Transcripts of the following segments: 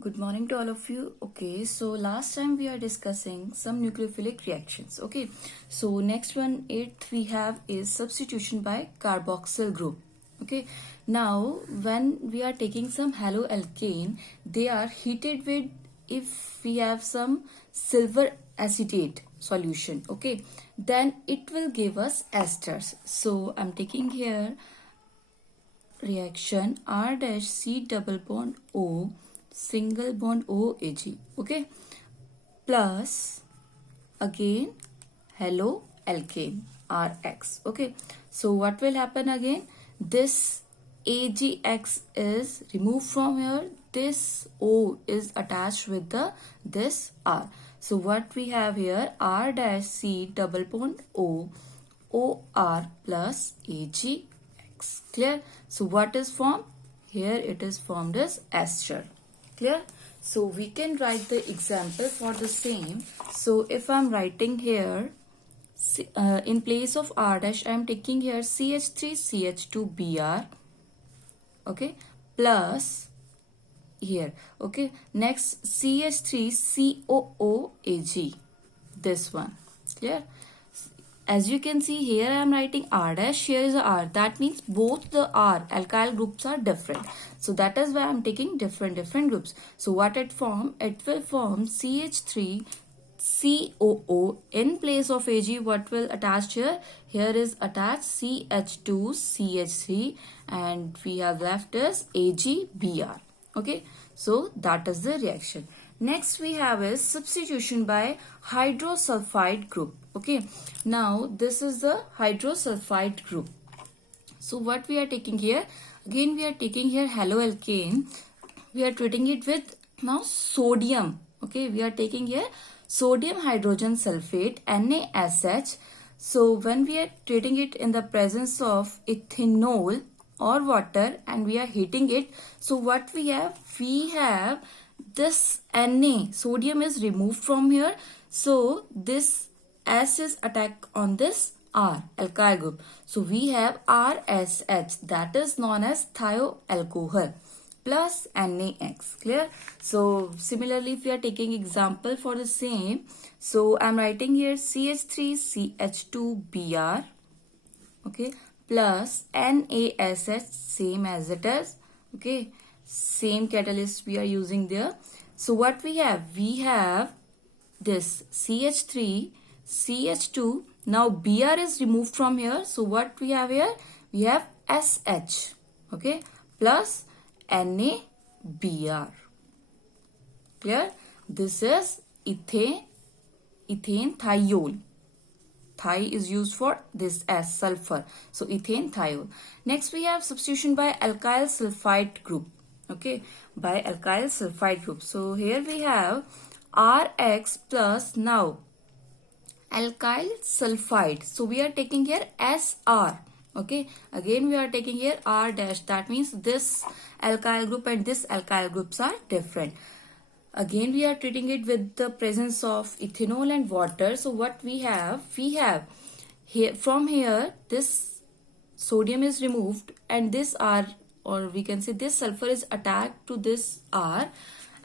Good morning to all of you. Okay, so last time we are discussing some nucleophilic reactions. Okay, so next one, eighth we have is substitution by carboxyl group. Okay, now when we are taking some haloalkane, they are heated with, if we have some silver acetate solution. Okay, then it will give us esters. So I'm taking here reaction R dash C double bond O single bond OAG, okay, plus again hello alkane RX, okay. So what will happen again? This AgX is removed from here, this O is attached with the this R. So what we have here, R dash C double bond O OR plus AgX. Clear? So what is formed? Here it is formed as ester. Clear? So we can write the example for the same. So if I'm writing here, in place of R dash, I am taking here CH3CH2Br, okay, plus here, okay, next CH3COOAG, this one. Clear? As you can see here, I am writing R dash, here is a R. That means both the R alkyl groups are different. So that is why I am taking different groups. So what it form? It will form CH3COO. In place of Ag, what will attach here? Here is attached CH2CH3 and we have left as AgBr. Okay, so that is the reaction. Next we have is substitution by hydrosulfide group. Okay, now this is the hydrosulfide group. So what we are taking here? Again we are taking here haloalkane. We are treating it with now sodium. Okay, we are taking here sodium hydrogen sulfate NaSH. So when we are treating it in the presence of ethanol or water and we are heating it, so what we have? We have this Na, sodium is removed from here. So this S is attacked on this R, alkyl group. So we have RSH, that is known as thioalcohol, plus NaX. Clear? So similarly, if we are taking example for the same, so I'm writing here CH3CH2Br, okay, plus NaSH, same as it is, okay, same catalyst we are using there. So what we have? We have this CH3 CH2. Now Br is removed from here. So what we have here? We have SH. Okay. Plus NaBr. Clear? This is ethane thiol. Thi is used for this as sulfur. So ethane thiol. Next we have substitution by alkyl sulfide group. Okay. By alkyl sulfide group. So here we have Rx plus now alkyl sulfide. So we are taking here Sr. Okay. Again we are taking here R dash. That means this alkyl group and this alkyl groups are different. Again we are treating it with the presence of ethanol and water. So what we have? We have here, from here, this sodium is removed and this R, or we can say this sulfur is attacked to this R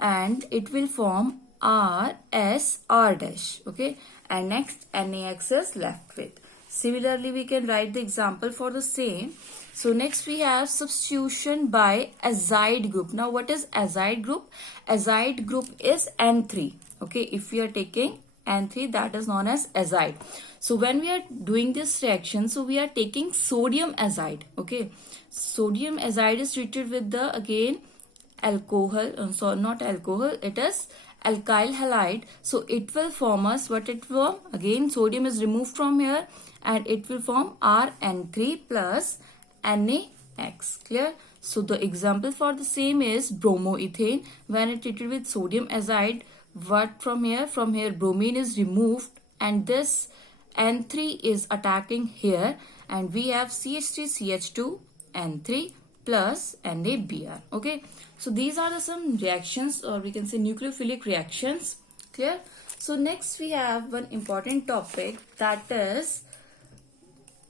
and it will form RSR dash. Okay. And next NaX is left with. Similarly, we can write the example for the same. So next we have substitution by azide group. Now what is azide group? Azide group is N3. Okay, if we are taking N3, that is known as azide. So when we are doing this reaction, so we are taking sodium azide. Okay, sodium azide is treated with the again alcohol. So not alcohol, it is alkyl halide. So it will form us what it form? Again sodium is removed from here and it will form Rn3 plus NaX. Clear? So the example for the same is bromoethane. When it treated with sodium azide, what from here? From here bromine is removed and this N3 is attacking here and we have CH3CH2 N3 plus NaBr. Okay, so these are some reactions, or we can say nucleophilic reactions. Clear? So next we have one important topic, that is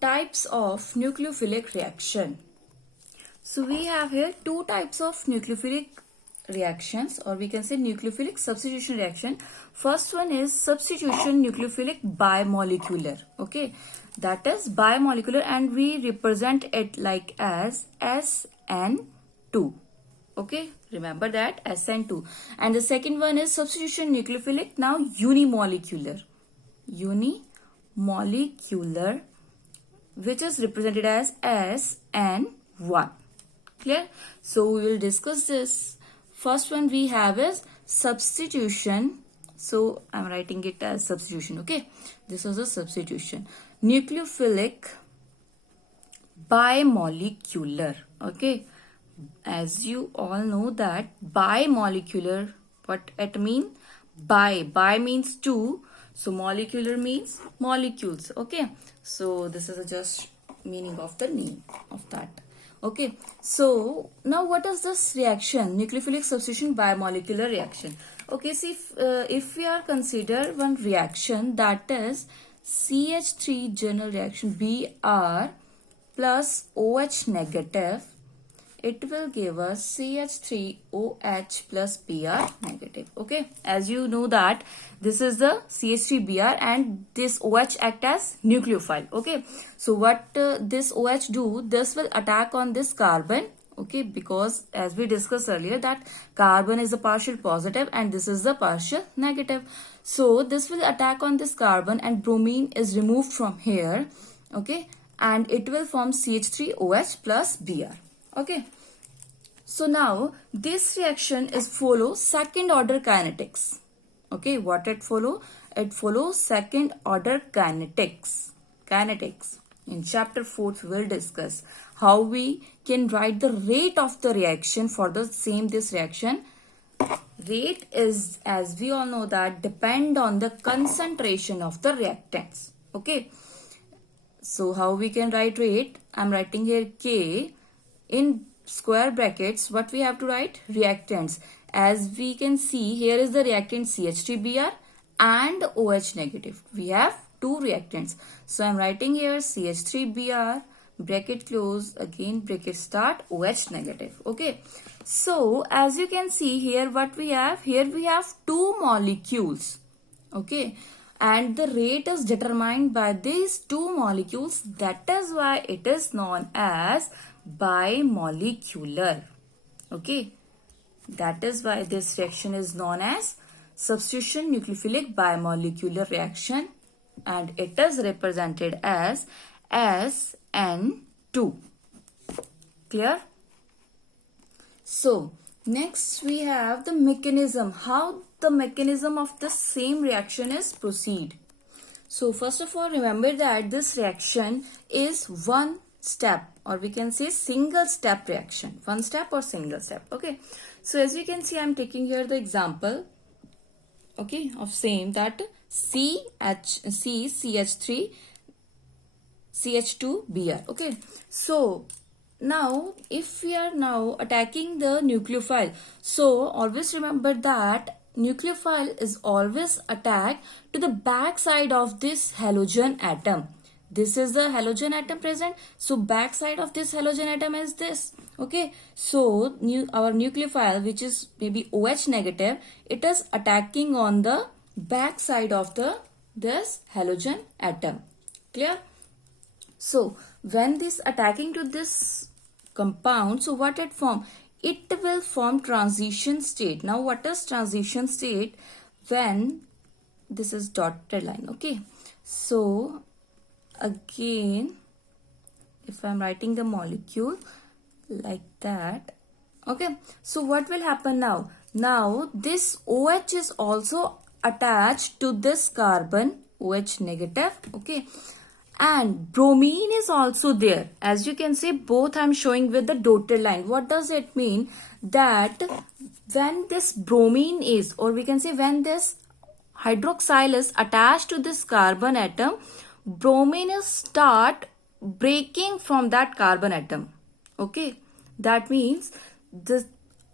types of nucleophilic reaction. So we have here two types of nucleophilic reactions, or we can say nucleophilic substitution reaction. First one is substitution nucleophilic bimolecular. Okay, that is bimolecular, and we represent it like as SN2. Okay, remember that, SN2. And the second one is substitution nucleophilic, now unimolecular. Unimolecular, which is represented as SN1. Clear? So we will discuss this. First one we have is substitution. So I'm writing it as substitution. Okay, this is a substitution. Nucleophilic bimolecular. Okay, as you all know that bimolecular, what it means? Bi means two, so molecular means molecules. Okay, so this is just meaning of the name of that. Okay, so now what is this reaction? Nucleophilic substitution bimolecular reaction. Okay, see, if we are consider one reaction, that is CH3 general reaction Br plus OH negative, it will give us CH3OH plus Br negative. Okay, as you know that this is the CH3Br and this OH act as nucleophile. Okay, so what this OH do, this will attack on this carbon. Okay, because as we discussed earlier that carbon is a partial positive and this is the partial negative. So this will attack on this carbon and bromine is removed from here. Okay, and it will form CH3OH plus Br. Okay, so now this reaction is follow second order kinetics. Okay, what it follow? It follows second order kinetics. In chapter 4 we will discuss how we can write the rate of the reaction for the same this reaction. Rate is, as we all know, that depend on the concentration of the reactants. Okay, so how we can write rate? I'm writing here K in square brackets. What we have to write? Reactants. As we can see, here is the reactant CH3Br and OH negative. We have two reactants. So I'm writing here CH3Br, bracket close, again bracket start, OH negative. Okay, so as you can see here, what we have here, we have two molecules. Okay, and the rate is determined by these two molecules. That is why it is known as bimolecular. Okay, that is why this reaction is known as substitution nucleophilic bimolecular reaction, and it is represented as SN2. Clear? So next we have the mechanism, how the mechanism of the same reaction is proceed. So first of all, remember that this reaction is one step, or we can say single step reaction, one step or single step. Okay, so as you can see, I'm taking here the example, okay, of same, that CH3 CH2Br. Okay, so now if we are now attacking the nucleophile, so always remember that nucleophile is always attacked to the back side of this halogen atom. This is the halogen atom present, so back side of this halogen atom is this. Okay, so our nucleophile, which is maybe OH negative, it is attacking on the back side of this halogen atom. Clear? So when this attacking to this compound, so what it form? It will form transition state. Now what is transition state? When this is dotted line. Okay, so again, if I'm writing the molecule like that, okay, so what will happen now? Now this OH is also attached to this carbon, OH negative. Okay, and bromine is also there. As you can see, both I'm showing with the dotted line. What does it mean? That when this bromine is, or we can say when this hydroxyl is attached to this carbon atom, bromine is start breaking from that carbon atom. Okay, that means the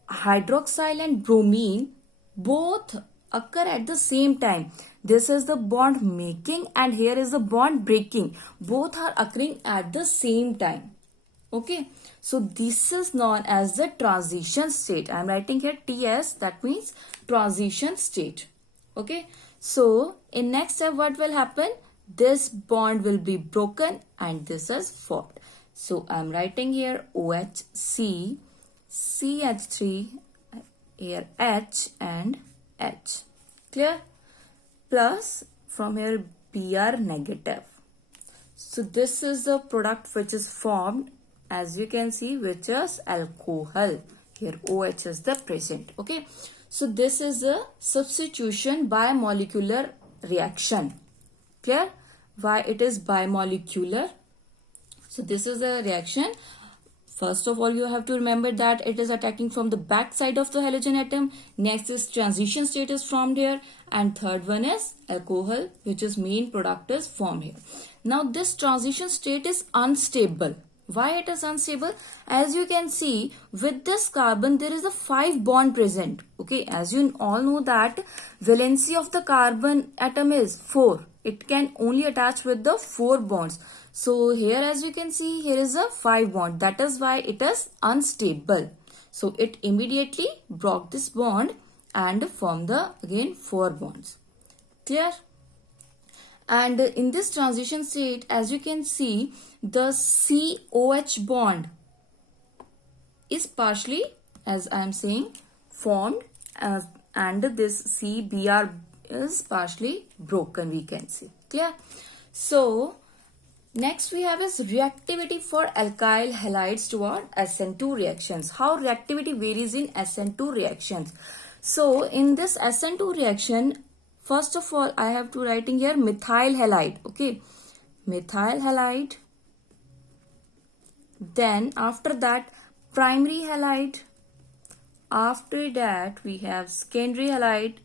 hydroxyl and bromine both occur at the same time. This is the bond making and here is the bond breaking. Both are occurring at the same time. Okay, so this is known as the transition state. I am writing here TS, that means transition state. Okay, so in next step what will happen? This bond will be broken and this is formed. So I am writing here OHC, CH3, here H and H. Clear? Plus from here Br negative. So this is the product which is formed, as you can see, which is alcohol. Here OH is the present. Okay. So this is a substitution by molecular reaction. Clear? Why it is bimolecular? So this is a reaction. First of all, you have to remember that it is attacking from the back side of the halogen atom. Next is transition state is formed here. And third one is alcohol, which is main product is formed here. Now this transition state is unstable. Why it is unstable? As you can see, with this carbon, there is a 5 bond present. Okay, as you all know that valency of the carbon atom is 4. It can only attach with the 4 bonds. So here as you can see, here is a 5 bond. That is why it is unstable. So it immediately broke this bond and formed the again 4 bonds. Clear? And in this transition state, as you can see, the COH bond is partially, as I am saying, formed and this CBr is partially broken, we can see. Clear? So next we have is reactivity for alkyl halides toward SN2 reactions. How reactivity varies in SN2 reactions. So in this SN2 reaction, first of all, I have to writing here methyl halide. Okay, methyl halide. Then after that, primary halide. After that, we have secondary halide,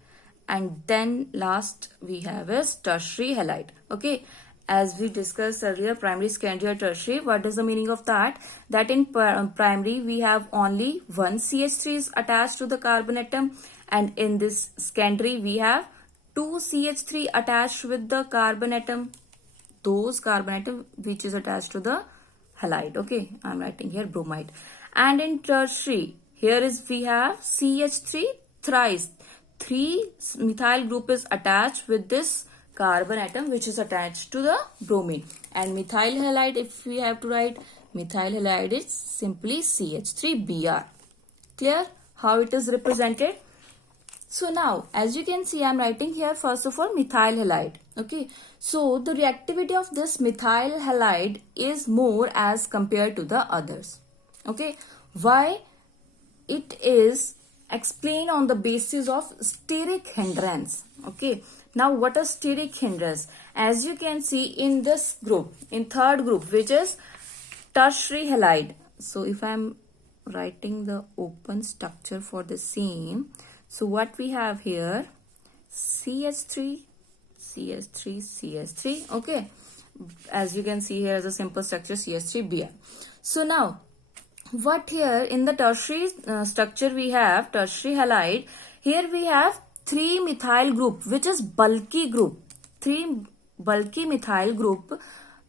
and then last we have is tertiary halide. Okay, as we discussed earlier, primary, secondary, or tertiary. What is the meaning of that? That in primary we have only one CH3 is attached to the carbon atom, and in this secondary we have 2 CH3 attached with the carbon atom. Those carbon atom which is attached to the halide. Okay, I am writing here bromide. And in tertiary, here is we have CH3 thrice. 3 methyl group is attached with this carbon atom which is attached to the bromine. And methyl halide, if we have to write, methyl halide is simply CH3Br. Clear how it is represented? So now, as you can see, I am writing here first of all methyl halide. Okay, so the reactivity of this methyl halide is more as compared to the others. Okay, why? It is explained on the basis of steric hindrance. Okay, now what is steric hindrance? As you can see in this group, in third group, which is tertiary halide. So if I am writing the open structure for the same, so what we have here, CH3, CH3, CH3, okay. As you can see here as a simple structure, CH3Br. So now, what here in the tertiary structure we have, tertiary halide, here we have 3 methyl group, which is bulky group. 3 bulky methyl group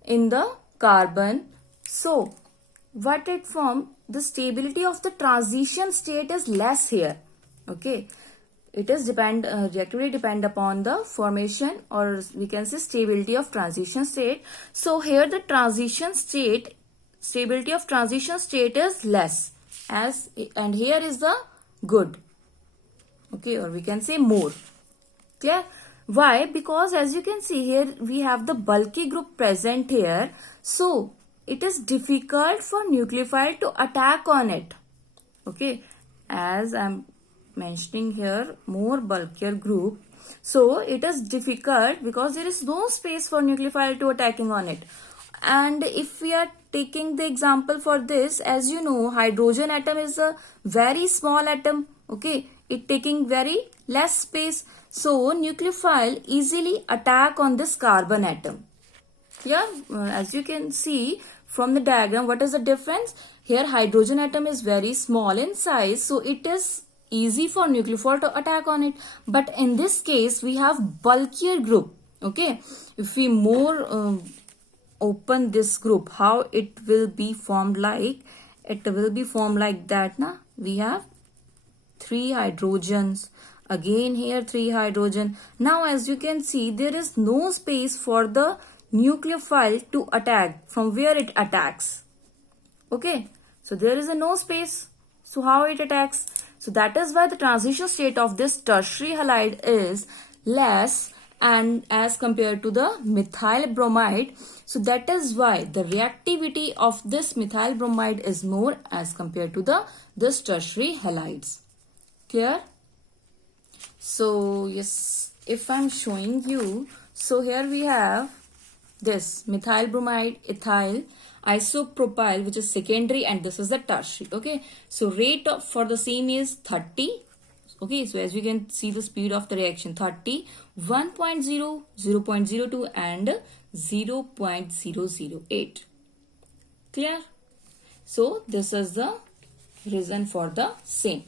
in the carbon. So, what it form, the stability of the transition state is less here. Okay, it is reactivity depend upon the formation, or we can say stability of transition state. So here the transition state, stability of transition state is less, as and here is the good. Okay, or we can say more. Clear? Why? Because as you can see here, we have the bulky group present here. So it is difficult for nucleophile to attack on it. Okay, as I'm mentioning here, more bulkier group, so it is difficult because there is no space for nucleophile to attacking on it. And if we are taking the example for this, as you know, hydrogen atom is a very small atom. Okay, it taking very less space, so nucleophile easily attack on this carbon atom. Yeah, as you can see from the diagram, what is the difference? Here hydrogen atom is very small in size, so it is easy for nucleophile to attack on it. But in this case, we have bulkier group. Okay, if we more open this group, how it will be formed like? It will be formed like that, na? We have 3 hydrogens. Again here 3 hydrogen. Now as you can see, there is no space for the nucleophile to attack from where it attacks. Okay, so there is a no space. So how it attacks? So that is why the transition state of this tertiary halide is less and as compared to the methyl bromide. So that is why the reactivity of this methyl bromide is more as compared to this tertiary halides. Clear? So yes, if I'm showing you, so here we have this methyl bromide, ethyl, isopropyl, which is secondary, and this is the tertiary. Okay, so rate for the same is 30. Okay, so as you can see the speed of the reaction 30, 1.0, 0.02 and 0.008. Clear? So this is the reason for the same.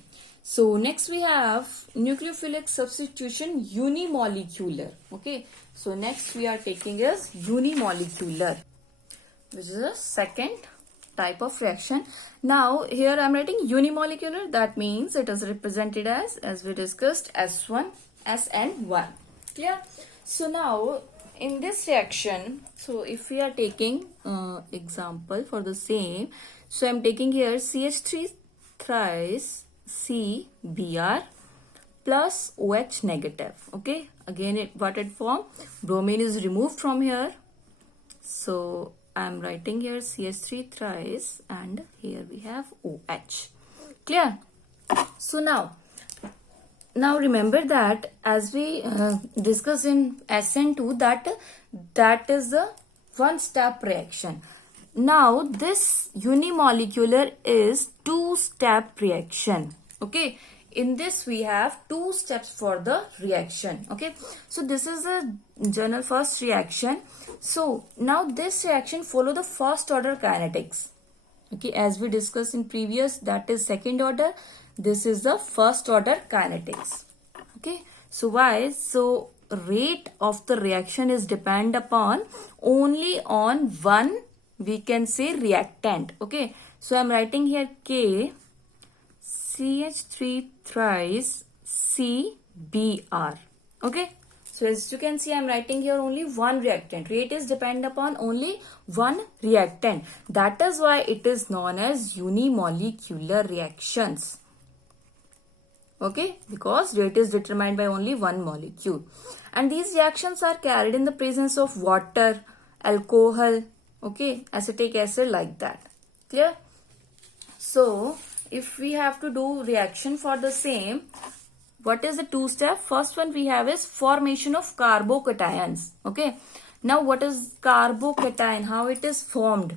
So next we have nucleophilic substitution unimolecular. Okay, so next we are taking is unimolecular, which is a second type of reaction. Now here I am writing unimolecular, that means it is represented as we discussed, S1, SN1. Clear? So now in this reaction, so if we are taking example for the same, so I am taking here CH3 thrice CBr plus OH negative. Okay, again what it form? Bromine is removed from here, so I am writing here CH3 thrice and here we have OH. Clear? So now remember that as we discussed in SN2 that is the one step reaction. Now this unimolecular is two-step reaction. Okay, in this we have 2 steps for the reaction. Okay, so this is a general first reaction. So now this reaction follow the first order kinetics. Okay, as we discussed in previous, that is second order, this is the first order kinetics. Okay, so why? So rate of the reaction is depend upon only on one, we can say, reactant. Okay, so I'm writing here K CH3 thrice CBr. Okay, so as you can see, I'm writing here only one reactant. Rate is depend upon only one reactant. That is why it is known as unimolecular reactions. Okay, because rate is determined by only one molecule. And these reactions are carried in the presence of water, alcohol, okay, acetic acid, like that. Clear? So if we have to do reaction for the same, what is the 2 step? First one we have is formation of carbocations. Okay, now what is carbocation? How it is formed?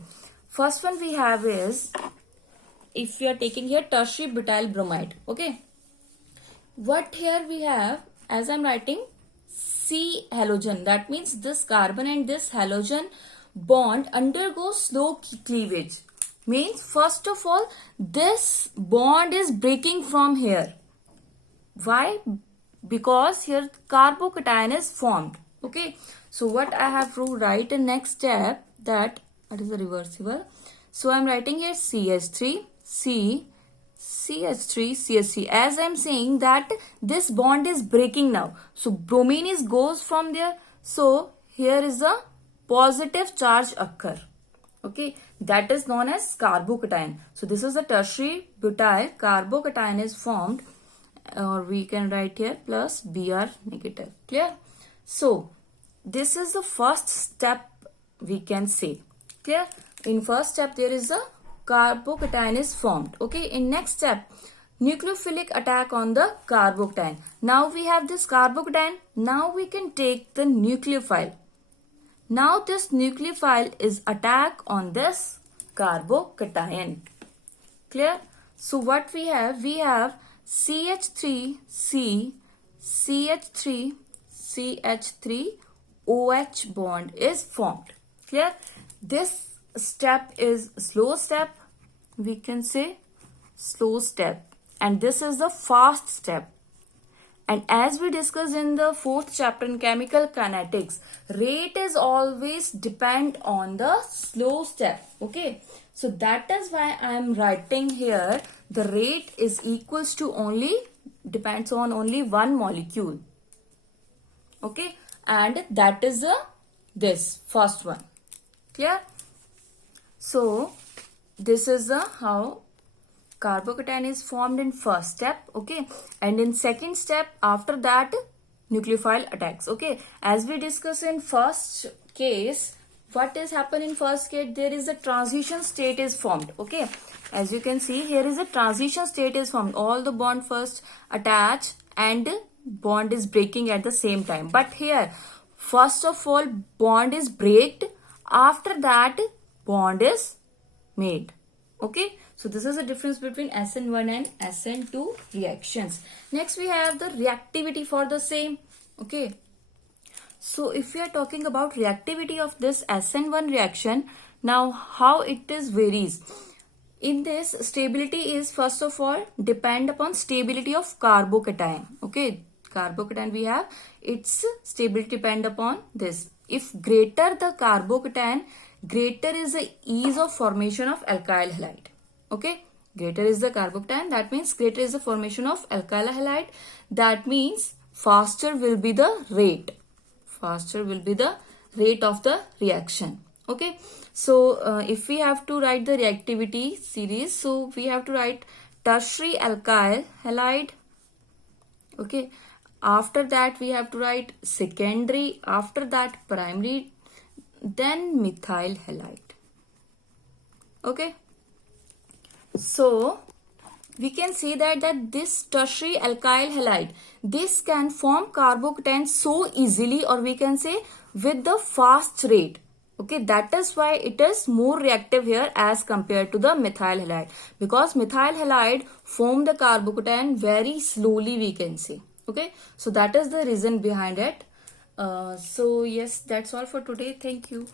First one we have is, if we are taking here tertiary butyl bromide. Okay, what here we have, as I'm writing C halogen, that means this carbon and this halogen bond undergoes slow cleavage. Means first of all this bond is breaking from here. Why? Because here carbocation is formed. Okay, so what I have to write in next step, that is a reversible. So I'm writing here CH3 CH3 CH3. As I'm saying that this bond is breaking now, so bromine is goes from there, so here is a positive charge occur. Okay, that is known as carbocation. So this is a tertiary butyl carbocation is formed, or we can write here plus Br negative. Clear? So this is the first step, we can say. Clear? In first step there is a carbocation is formed. Okay, in next step nucleophilic attack on the carbocation. Now we have this carbocation. Now we can take the nucleophile. Now this nucleophile is attack on this carbocation. Clear? So what we have? We have CH3C CH3 CH3 OH bond is formed. Clear? This step is slow step, we can say slow step, and this is the fast step. And as we discussed in the 4th chapter in chemical kinetics, rate is always depend on the slow step. Okay, so that is why I am writing here the rate is equals to only depends on only one molecule. Okay, and that is this first one. Clear? So this is how carbocation is formed in first step. Okay, and in second step, after that nucleophile attacks. Okay, as we discussed in first case, what is happen in first case, there is a transition state is formed. Okay, as you can see here is a transition state is formed. All the bond first attach and bond is breaking at the same time. But here first of all bond is breaked, after that bond is made. Okay, so this is the difference between SN1 and SN2 reactions. Next we have the reactivity for the same. Okay, so if we are talking about reactivity of this SN1 reaction, now how it is varies. In this, stability is first of all depend upon stability of carbocation. Okay, carbocation we have, its stability depend upon this. If greater the carbocation, greater is the ease of formation of alkyl halide. Okay, greater is the carbocation, that means greater is the formation of alkyl halide. That means faster will be the rate. Faster will be the rate of the reaction. Okay, so if we have to write the reactivity series, so we have to write tertiary alkyl halide. Okay, after that we have to write secondary, after that primary, then methyl halide. Okay, so we can see that this tertiary alkyl halide, this can form carbocation so easily, or we can say with the fast rate. Okay, that is why it is more reactive here as compared to the methyl halide, because methyl halide form the carbocation very slowly, we can say. Okay, so that is the reason behind it. So yes, that's all for today. Thank you.